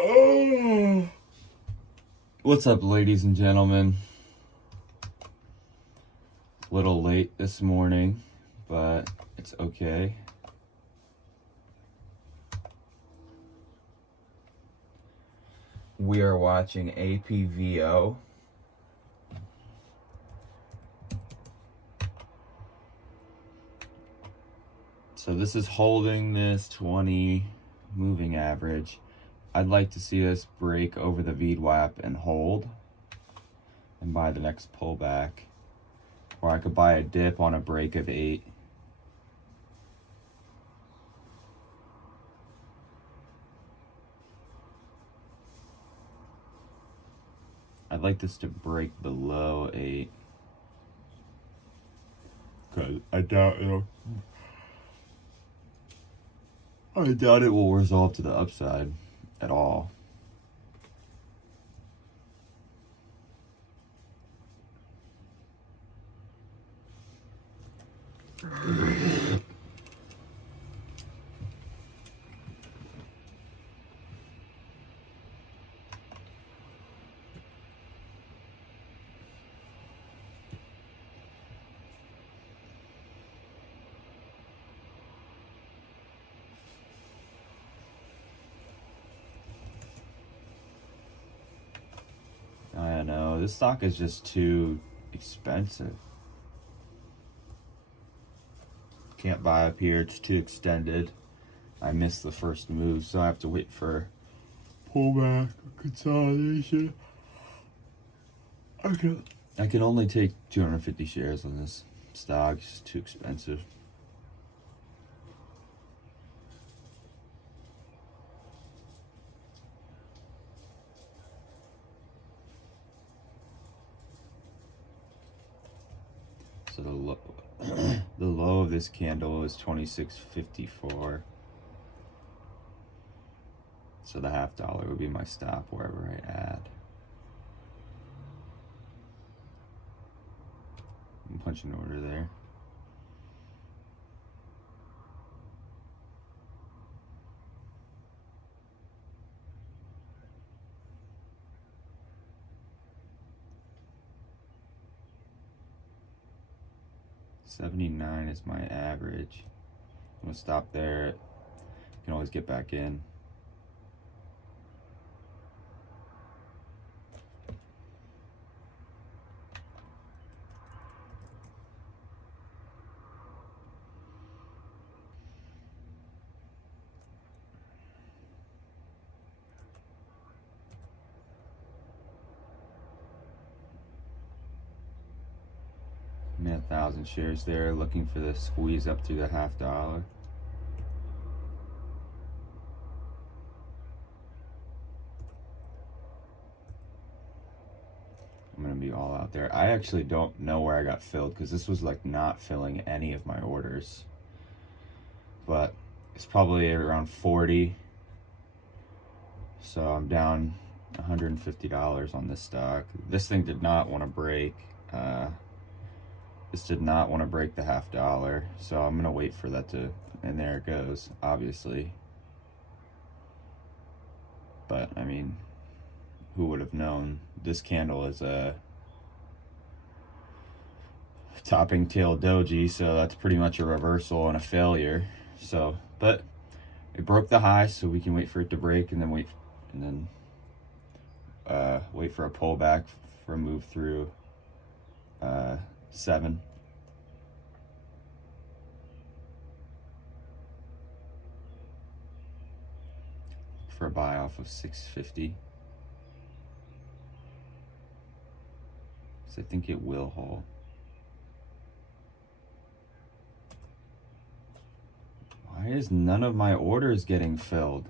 Oh. What's up, ladies and gentlemen? A little late this morning, but it's okay. We are watching APVO. So this is holding this 20 moving average. I'd like to see this break over the VWAP and hold and buy the next pullback. Or I could buy a dip on a break of 8. I'd like this to break below 8. Cause I doubt it will resolve to the upside at all. I don't know, this stock is just too expensive. Can't buy up here, it's too extended. I missed the first move, so I have to wait for pullback or consolidation. I can only take 250 shares on this stock, it's just too expensive. So the low of this candle is 26.54. So the $0.50 would be my stop wherever I add. Punch an order there. $79 is my average. I'm gonna stop there. You can always get back in. I'm at 1,000 shares there, looking for the squeeze up through the $0.50. I'm gonna be all out there. I actually don't know where I got filled because this was like not filling any of my orders. But it's probably around 40. So I'm down $150 on this stock. This thing did not want to break. This did not want to break the $0.50, so I'm gonna wait for that to, and there it goes, obviously. But I mean, who would have known? This candle is a topping tail doji, so that's pretty much a reversal and a failure. So, but it broke the high, so we can wait for it to break and then wait for a pullback for a move through 7. For a buy off of 650. So I think it will hold. Why is none of my orders getting filled?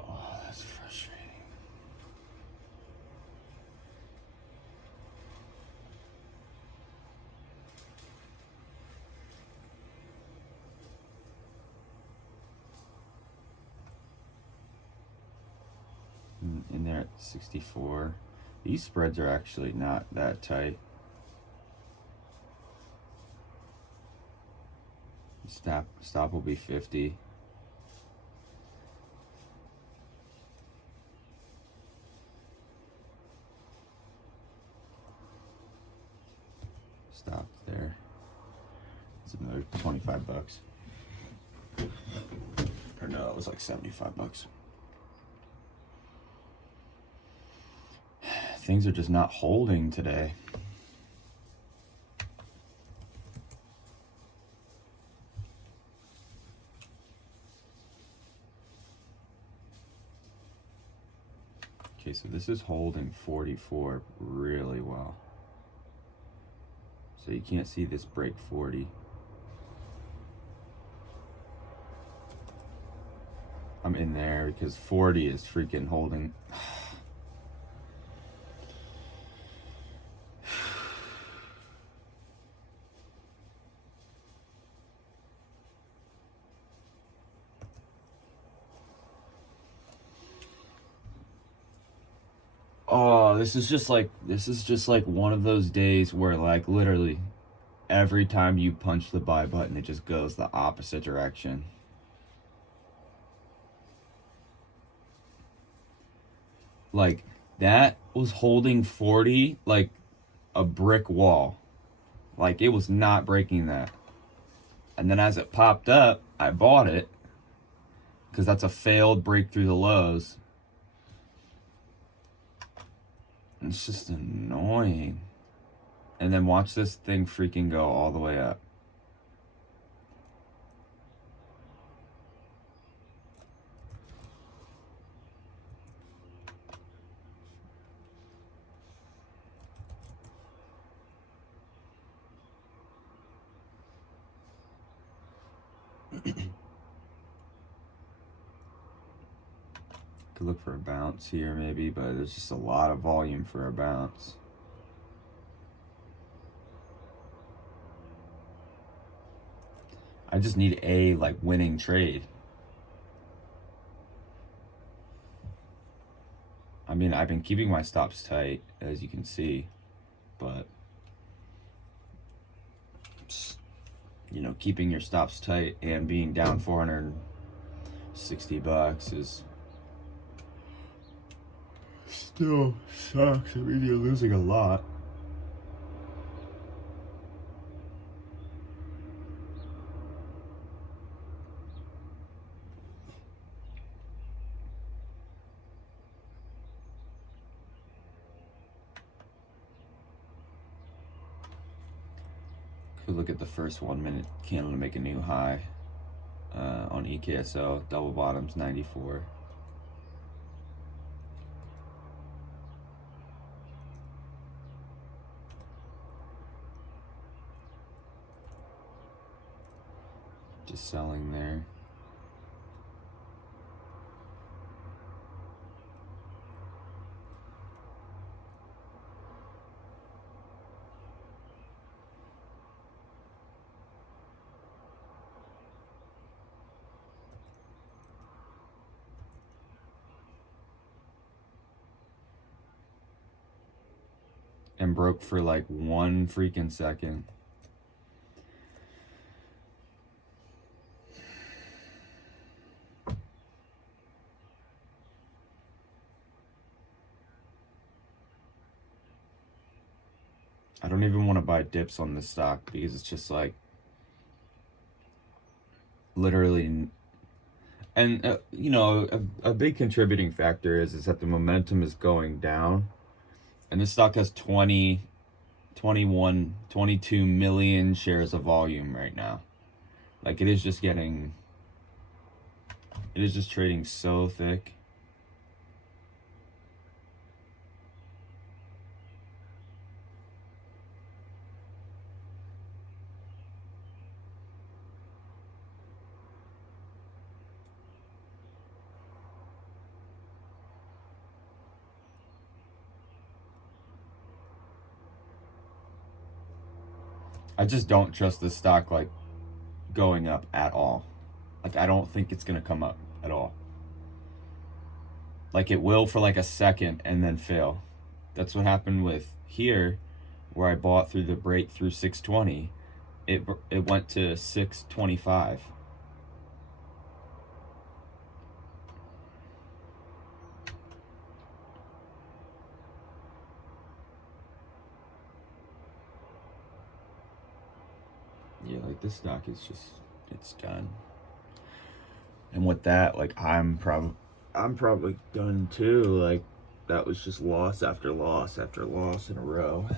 Oh, that's frustrating. In there at 64. These spreads are actually not that tight. Stop will be 50. stopped there. It's another 25 bucks. Or no, it was like 75 bucks. Things are just not holding today. Okay, so this is holding 44 really well. So you can't see this break 40. I'm in there because 40 is freaking holding. Oh, this is just like one of those days where like literally every time you punch the buy button, it just goes the opposite direction. Like that was holding 40 like a brick wall. Like it was not breaking that. And then as it popped up, I bought it because that's a failed break through the lows. It's just annoying. And then watch this thing freaking go all the way up. Could look for a bounce here maybe, but there's just a lot of volume for a bounce. I just need a like winning trade. I mean, I've been keeping my stops tight, as you can see, but you know, keeping your stops tight and being down 460 bucks is still sucks. I mean, you're losing a lot. Could look at the first 1 minute candle to make a new high on EKSO. Double bottoms 94. Just selling there. And broke for like 1 freaking second. I don't even want to buy dips on this stock because it's just like literally, and you know, a big contributing factor is that the momentum is going down, and this stock has 20, 21, 22 million shares of volume right now. Like it is just trading so thick. I just don't trust this stock like going up at all. Like I don't think it's gonna come up at all. Like it will for like a second and then fail. That's what happened with here, where I bought through the break through 620. It went to 625. Yeah, like this stock is just, it's done. And with that, like I'm probably done too. Like that was just loss after loss after loss in a row.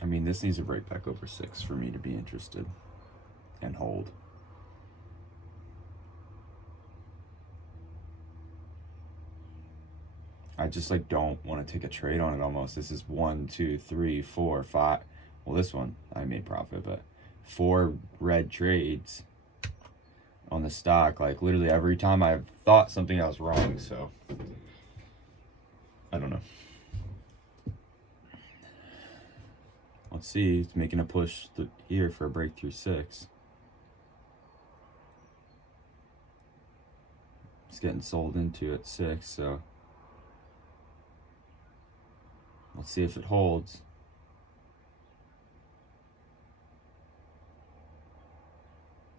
I mean, this needs to break back over 6 for me to be interested and hold. I just like don't want to take a trade on it almost. This is 1, 2, 3, 4, 5. Well, this one I made profit, but 4 red trades on the stock. Like literally every time I've thought something else wrong. So I don't know. Let's see. It's making a push here for a breakthrough 6. It's getting sold into at 6, so let's see if it holds.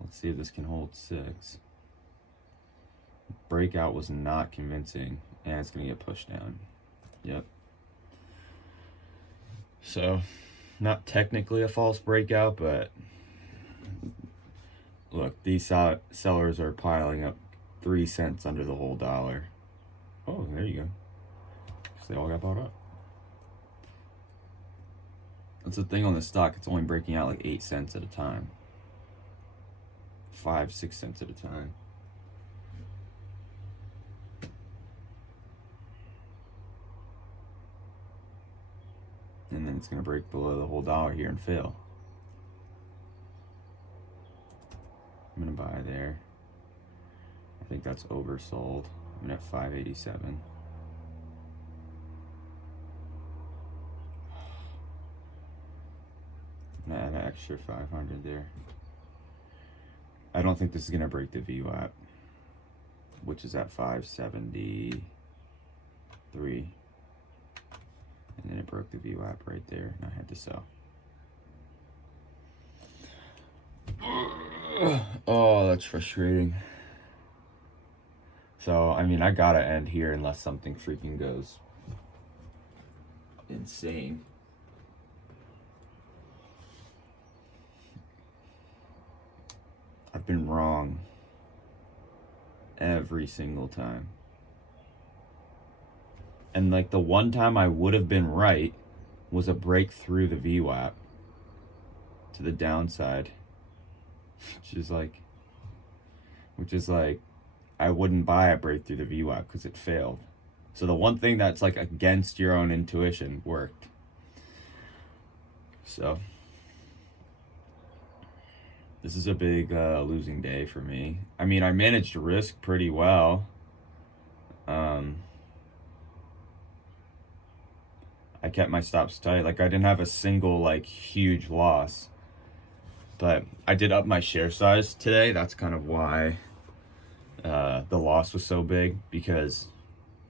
Let's see if this can hold 6. Breakout was not convincing, and it's going to get pushed down. Yep. So, not technically a false breakout, but look, these sellers are piling up 3 cents under the whole dollar. Oh, there you go. They all got bought up. That's the thing on the stock. It's only breaking out like 8 cents at a time. 5, 6 cents at a time. And then it's going to break below the whole dollar here and fail. I'm going to buy there. I think that's oversold. I'm at 587. I'm going to add an extra 500 there. I don't think this is going to break the VWAP, which is at 573. And then it broke the VWAP right there, and I had to sell. Oh, that's frustrating. So, I mean, I gotta end here unless something freaking goes insane. I've been wrong every single time. And like the one time I would have been right was a break through the VWAP to the downside, which is like I wouldn't buy a break through the VWAP because it failed. So the one thing that's like against your own intuition worked. So this is a big losing day for me. I mean, I managed to risk pretty well. I kept my stops tight. Like I didn't have a single like huge loss, but I did up my share size today. That's kind of why the loss was so big, because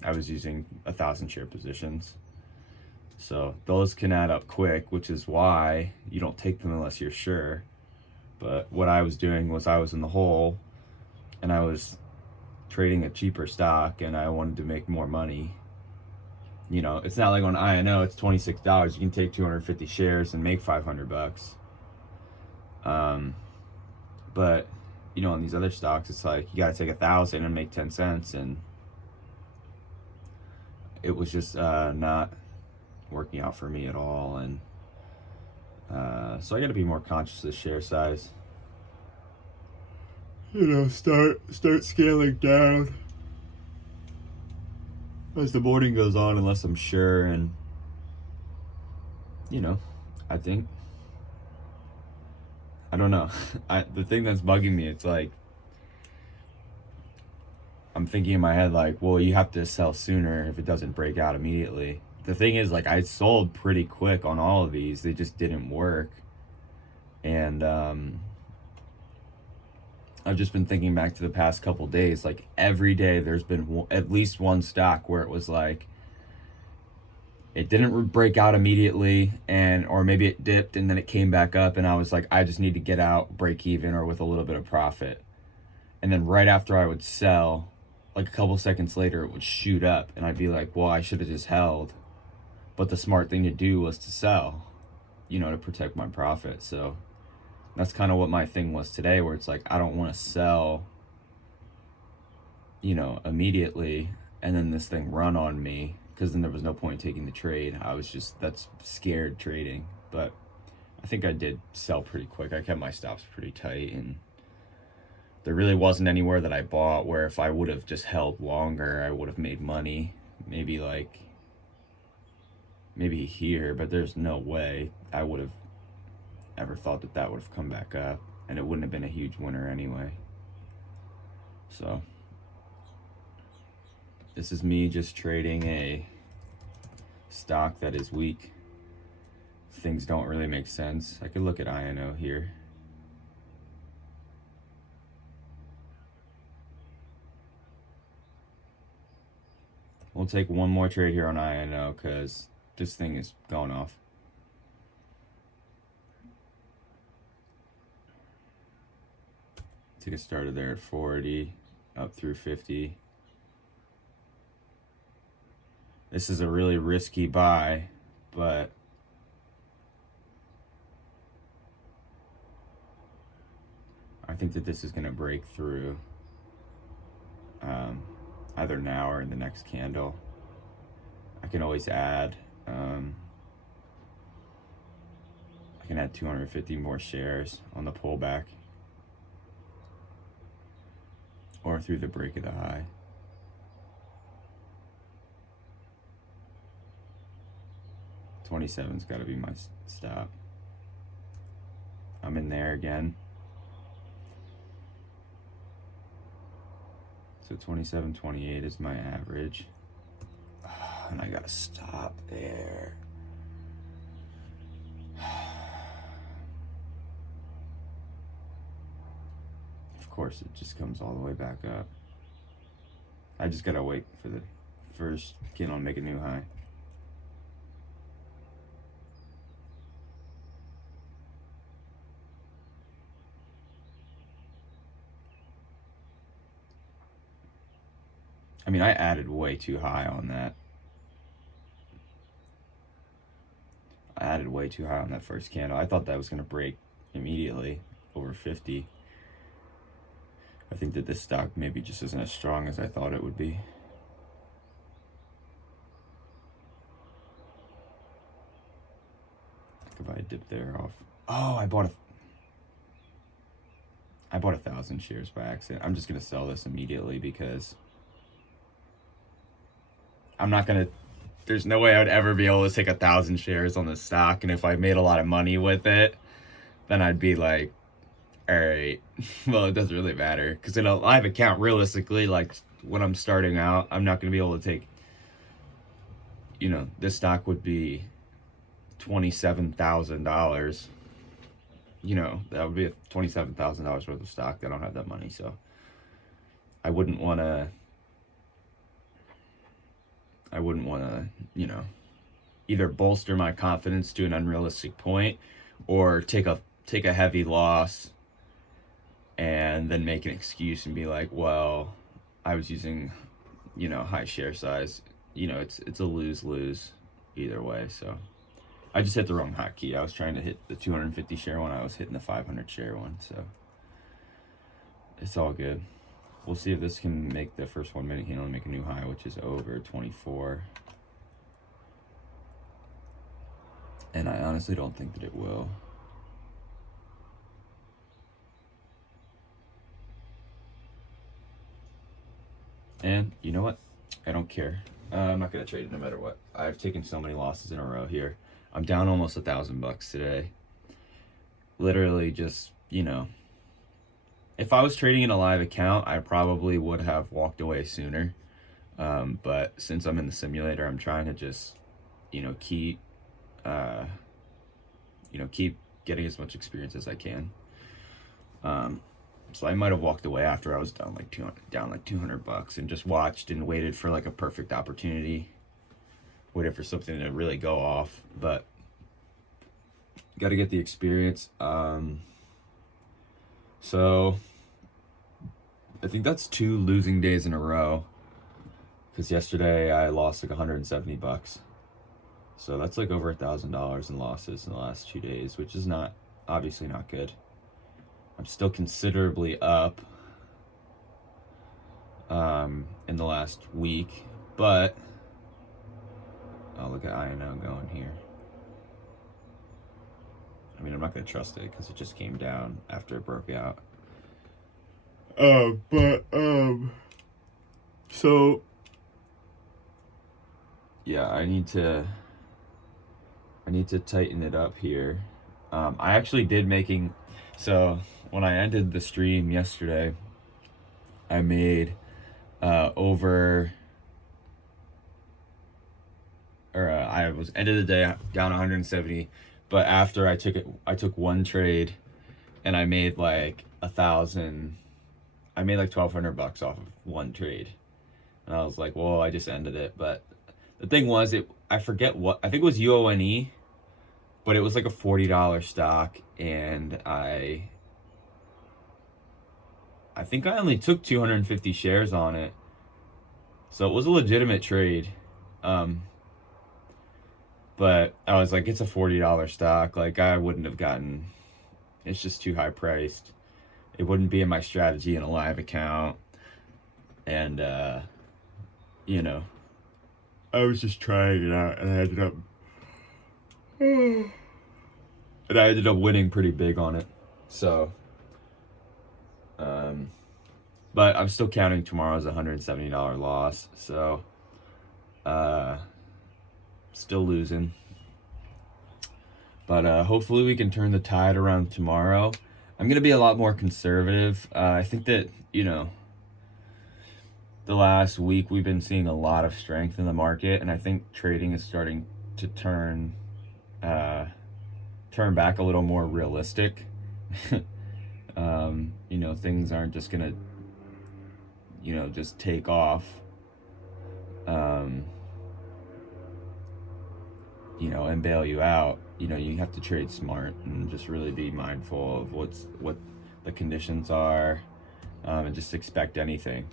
I was using 1,000 share positions. So those can add up quick, which is why you don't take them unless you're sure. But what I was doing was I was in the hole and I was trading a cheaper stock and I wanted to make more money. You know, it's not like on INO, it's $26. You can take 250 shares and make $500. But you know, on these other stocks, it's like you got to take 1,000 and make 10 cents, and it was just not working out for me at all. And so I got to be more conscious of the share size. You know, start scaling down as the morning goes on, unless I'm sure. And you know, I think, I don't know. The thing that's bugging me, it's like I'm thinking in my head, like, well, you have to sell sooner if it doesn't break out immediately. The thing is, like, I sold pretty quick on all of these. They just didn't work. And I've just been thinking back to the past couple days. Like, every day there's been at least one stock where it was like, it didn't break out immediately, and or maybe it dipped and then it came back up, and I was like, I just need to get out, break even, or with a little bit of profit. And then right after I would sell, like a couple seconds later, it would shoot up, and I'd be like, well, I should have just held. But the smart thing to do was to sell, to protect my profit. So that's kind of what my thing was today, where it's like, I don't want to sell, immediately, and then this thing run on me, because then there was no point in taking the trade. That's scared trading. But I think I did sell pretty quick. I kept my stops pretty tight, and there really wasn't anywhere that I bought where if I would have just held longer, I would have made money. Maybe here, but there's no way I would have ever thought that would have come back up, and it wouldn't have been a huge winner anyway. So this is me just trading a stock that is weak. Things don't really make sense. I could look at INO here. We'll take one more trade here on INO because this thing is going off. To get started there at 40, up through 50. This is a really risky buy, but I think that this is going to break through either now or in the next candle. I can always add, I can add 250 more shares on the pullback or through the break of the high. $27's got to be my stop. I'm in there again. So 27.28 is my average. And I got to stop there. Of course, it just comes all the way back up. I just got to wait for the first candle to make a new high. I mean, I added way too high on that. I added way too high on that first candle. I thought that was going to break immediately over 50. I think that this stock maybe just isn't as strong as I thought it would be. If I dip there off. Oh, I bought 1,000 shares by accident. I'm just going to sell this immediately because I'm not going to, there's no way I would ever be able to take 1,000 shares on this stock. And if I made a lot of money with it, then I'd be like, all right, well, it doesn't really matter. Because in a live account, realistically, like when I'm starting out, I'm not going to be able to take, this stock would be $27,000. That would be $27,000 worth of stock. I don't have that money. So I wouldn't want to, either bolster my confidence to an unrealistic point or take a heavy loss and then make an excuse and be like, well, I was using, high share size. It's a lose-lose either way. So I just hit the wrong hotkey. I was trying to hit the 250 share one. I was hitting the 500 share one. So it's all good. We'll see if this can make the first 1 minute candle and make a new high, which is over 24. And I honestly don't think that it will. And you know what? I don't care. I'm not going to trade it no matter what. I've taken so many losses in a row here. I'm down almost $1,000 today. Literally just, if I was trading in a live account, I probably would have walked away sooner. But since I'm in the simulator, I'm trying to just, keep, keep getting as much experience as I can. So I might have walked away after I was down like $200 and just watched and waited for like a perfect opportunity, waited for something to really go off. But got to get the experience. So I think that's 2 losing days in a row, because yesterday I lost like $170. So that's like over $1,000 in losses in the last 2 days, which is obviously not good. I'm still considerably up in the last week, but look at INO going here. I mean, I'm not going to trust it because it just came down after it broke out. So yeah, I need to tighten it up here. I actually did so when I ended the stream yesterday, I made I was ended the day down 170, but after I took one trade, and I made like $1,000. I made like $1,200 off of one trade, and I was like, well, I just ended it. But the thing was, I forget what, I think it was UONE, but it was like a $40 stock, and I think I only took 250 shares on it, so it was a legitimate trade. But I was like, it's a $40 stock. Like, I wouldn't have gotten, it's just too high priced. It wouldn't be in my strategy in a live account. And, I was just trying it out, and I ended up winning pretty big on it. So, but I'm still counting tomorrow's $170 loss. So, still losing. But hopefully we can turn the tide around tomorrow. I'm going to be a lot more conservative. I think that, the last week we've been seeing a lot of strength in the market, and I think trading is starting to turn back a little more realistic. Things aren't just going to, just take off. And bail you out. You have to trade smart and just really be mindful of what the conditions are, and just expect anything.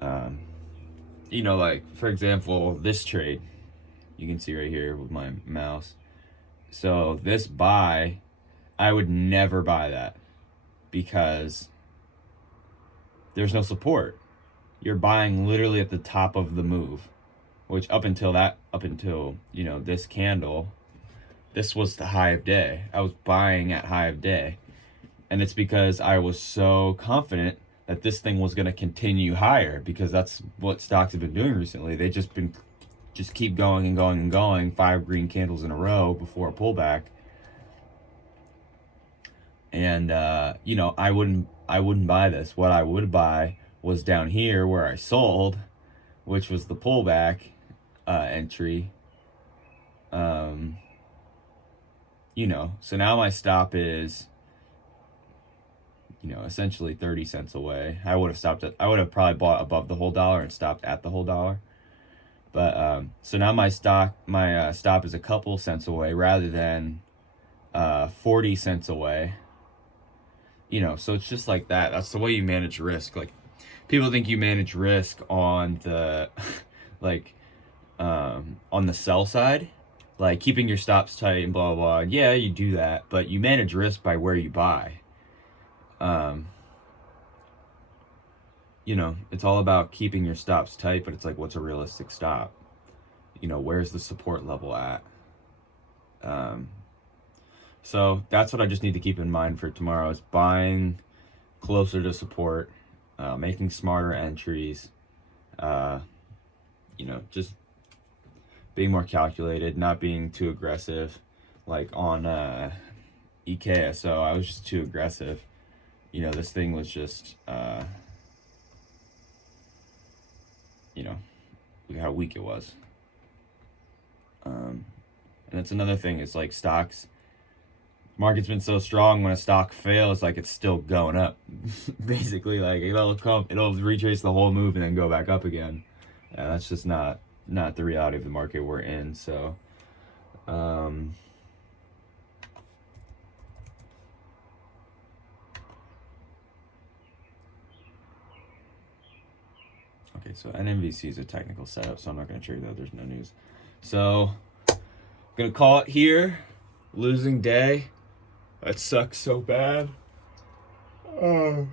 Like, for example, this trade, you can see right here with my mouse. So this buy, I would never buy that, because there's no support. You're buying literally at the top of the move, which up until this candle, this was the high of day. I was buying at high of day, and it's because I was so confident that this thing was going to continue higher, because that's what stocks have been doing recently. They just keep going and going and going, 5 green candles in a row before a pullback. And I wouldn't buy this. What I would buy was down here where I sold, which was the pullback entry. So now my stop is, essentially 30 cents away. I would have probably bought above the whole dollar and stopped at the whole dollar. But so now my stop is a couple cents away rather than 40 cents away. So it's just like that. That's the way you manage risk. Like, people think you manage risk on the on the sell side, like keeping your stops tight and blah blah blah. Yeah, you do that, but you manage risk by where you buy. It's all about keeping your stops tight, but it's like, what's a realistic stop? Where's the support level at? So that's what I just need to keep in mind for tomorrow, is buying closer to support, making smarter entries, just being more calculated, not being too aggressive. Like on EKSO, I was just too aggressive. you know, this thing was just, you know, look at how weak it was. And that's another thing, is like stocks, market's been so strong, when a stock fails, like it's still going up. Basically, like it'll retrace the whole move and then go back up again. And that's just not the reality of the market we're in. So okay, so NMVC is a technical setup, so I'm not going to trade that. There's no news. So I'm going to call it here. Losing day. That sucks so bad. I'm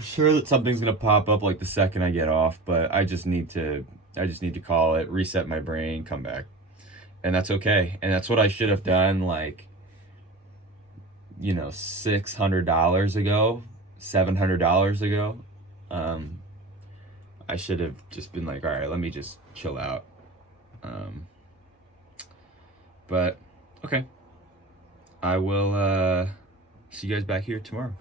sure that something's gonna pop up like the second I get off, but I just need to call it, reset my brain, come back. And that's okay. And that's what I should have done, like, you know, $600 ago, $700 ago. I should have just been like, all right, let me just chill out. But okay. I will see you guys back here tomorrow.